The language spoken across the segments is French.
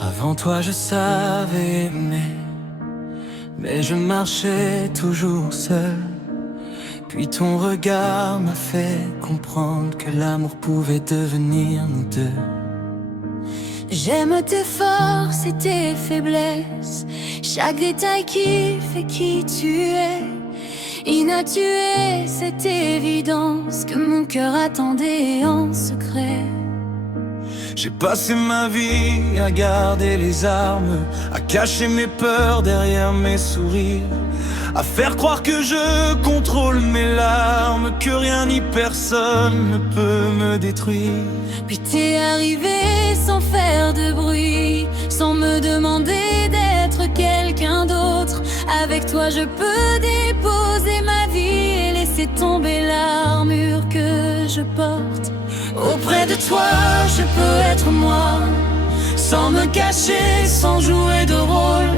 Avant toi je savais aimer, mais je marchais toujours seul. Puis ton regard m'a fait comprendre que l'amour pouvait devenir nous deux. J'aime tes forces et tes faiblesses, chaque détail qui fait qui tu es. Inatué, cette évidence que mon cœur attendait en secret. J'ai passé ma vie à garder les armes, à cacher mes peurs derrière mes sourires, à faire croire que je contrôle mes larmes, que rien ni personne ne peut me détruire. Puis t'es arrivé sans faire de bruit, sans me demander d'être quelqu'un d'autre. Avec toi je peux déposer ma vie et laisser tomber l'armure que je porte. Auprès de toi je peux être moi, sans me cacher, sans jouer de rôle.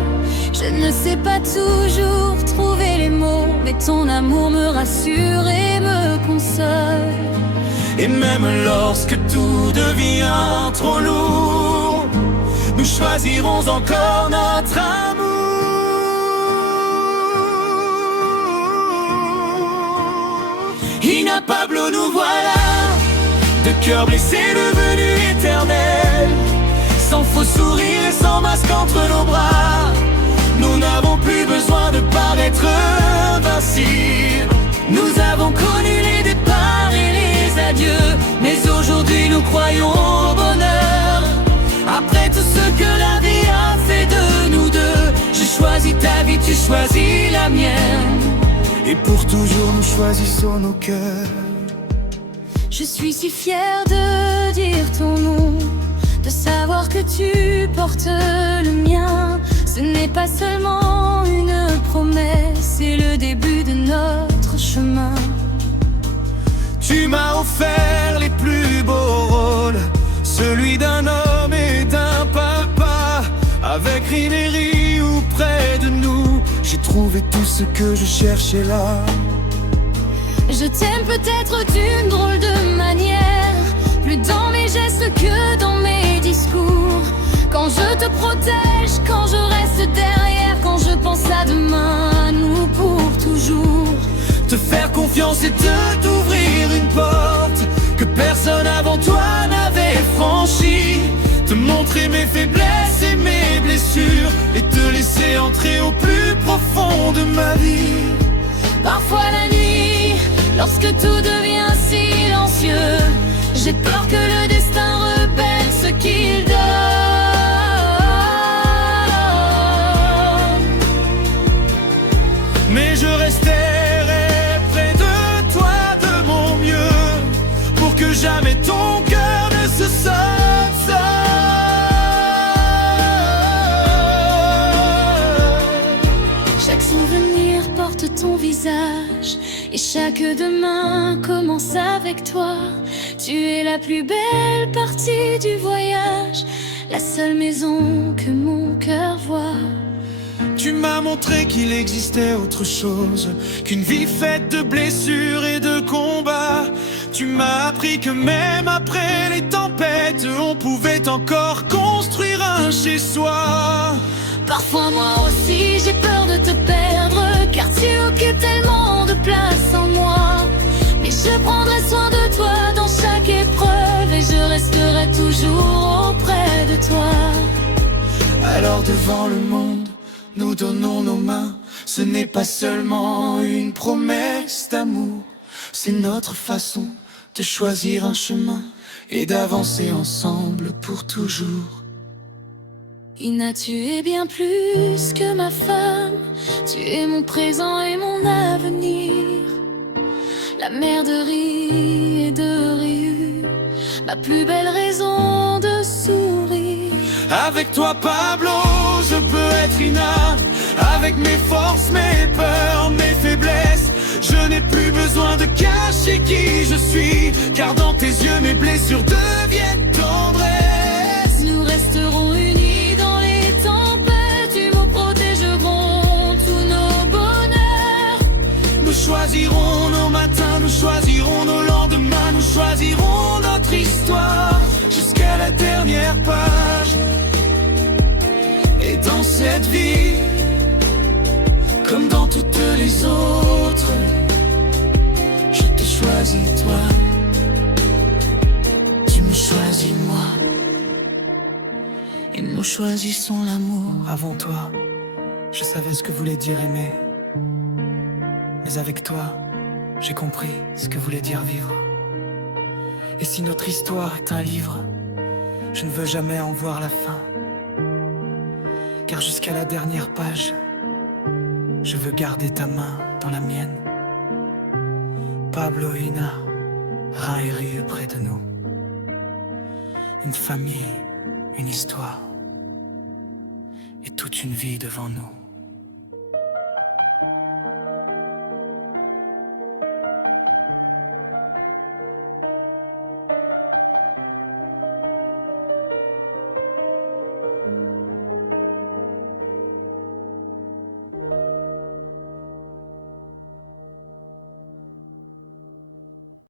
Je ne sais pas toujours trouver les mots, mais ton amour me rassure et me console. Et même lorsque tout devient trop lourd, nous choisirons encore notre amour. Inappables nous voilà, de cœur blessé devenu éternel, sans faux sourire et sans masque entre nos bras. Nous n'avons plus besoin de paraître invincibles. Nous avons connu les départs et les adieux, mais aujourd'hui nous croyons au bonheur. Après tout ce que la vie a fait de nous deux, j'ai choisi ta vie, tu choisis la mienne. Et pour toujours nous choisissons nos cœurs. Je suis si fière de dire ton nom, de savoir que tu portes le mien. Ce n'est pas seulement une promesse, c'est le début de notre chemin. Tu m'as offert les plus beaux rôles, celui d'un homme et d'un papa. Avec Ribéry ou près de nous, j'ai trouvé tout ce que je cherchais là. Je t'aime peut-être d'une drôle de manière, plus dans mes gestes que dans mes discours. Quand je te protège, quand je reste derrière, quand je pense à demain, à nous pour toujours. Te faire confiance et t'ouvrir une porte que personne avant toi n'avait franchie. Te montrer mes faiblesses et mes blessures, et te laisser entrer au plus profond de ma vie. Parfois la nuit, lorsque tout devient silencieux, j'ai peur que le destin repère ce qu'il donne. Mais je resterai près de toi de mon mieux, pour que jamais ton cœur ne se sente seul. Chaque souvenir porte ton visage, et chaque demain commence avec toi. Tu es la plus belle partie du voyage, la seule maison que mon cœur voit. Tu m'as montré qu'il existait autre chose qu'une vie faite de blessures et de combats. Tu m'as appris que même après les tempêtes, on pouvait encore construire un chez-soi. Parfois moi aussi j'ai peur de te perdre, car tu occupes tellement de place en moi. Mais je prendrai soin de toi dans chaque épreuve, et je resterai toujours auprès de toi. Alors devant le monde, nous donnons nos mains. Ce n'est pas seulement une promesse d'amour, c'est notre façon de choisir un chemin et d'avancer ensemble pour toujours. Ina, tu es bien plus que ma femme, tu es mon présent et mon avenir. La mère de Ri et de Riu, ma plus belle raison de sourire. Avec toi Pablo, je peux être Ina. Avec mes forces, mes peurs, mes faiblesses, je n'ai plus besoin de cacher qui je suis, car dans tes yeux mes blessures deviennent tendresse. Nous resterons unis dans les tempêtes, tu me protèges choisirons notre histoire jusqu'à la dernière page. Et dans cette vie, comme dans toutes les autres, je te choisis toi, tu me choisis moi, et nous choisissons l'amour. Avant toi, je savais ce que voulait dire aimer. Mais avec toi, j'ai compris ce que voulait dire vivre. Et si notre histoire est un livre, je ne veux jamais en voir la fin. Car jusqu'à la dernière page, je veux garder ta main dans la mienne. Pablo et Ina, Rein et Rieu près de nous. Une famille, une histoire, et toute une vie devant nous.